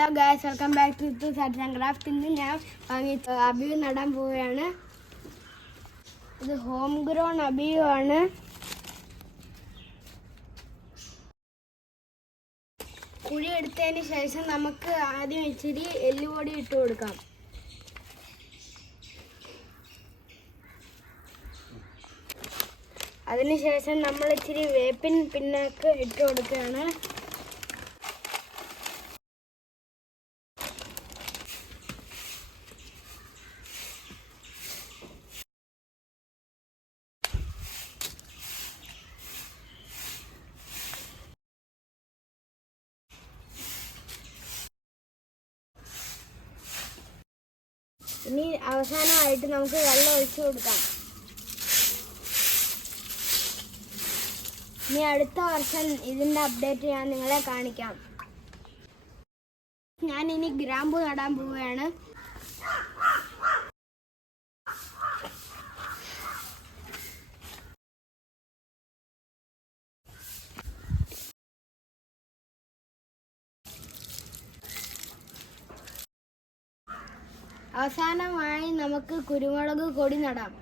Hello guys, welcome back to sats and craft. ഇന്ന് ഞാൻ വാങ്ങി അബിയു നടാൻ പോവുകയാണ്. ഇത് ഹോം ഗ്രോൺ അബിയു ആണ്. കുഴി എടുത്തതിന് ശേഷം നമുക്ക് ആദ്യം ഇച്ചിരി എല്ലുപൊടി ഇട്ട് കൊടുക്കാം. അതിനുശേഷം നമ്മൾ ഇച്ചിരി വേപ്പിൻ പിണ്ണാക്ക് ഇട്ട് കൊടുക്കുകയാണ്. ഇനി അവസാനമായിട്ട് നമുക്ക് വെള്ളം ഒഴിച്ചു കൊടുക്കാം. ഇനി അടുത്ത വർഷം ഇതിൻ്റെ അപ്ഡേറ്റ് ഞാൻ നിങ്ങളെ കാണിക്കാം. ഞാൻ ഇനി ഗ്രാമ്പു നടാൻ പോവുകയാണ്. അവസാനമായി നമുക്ക് കുരുമുളക് കൊടി നടാം.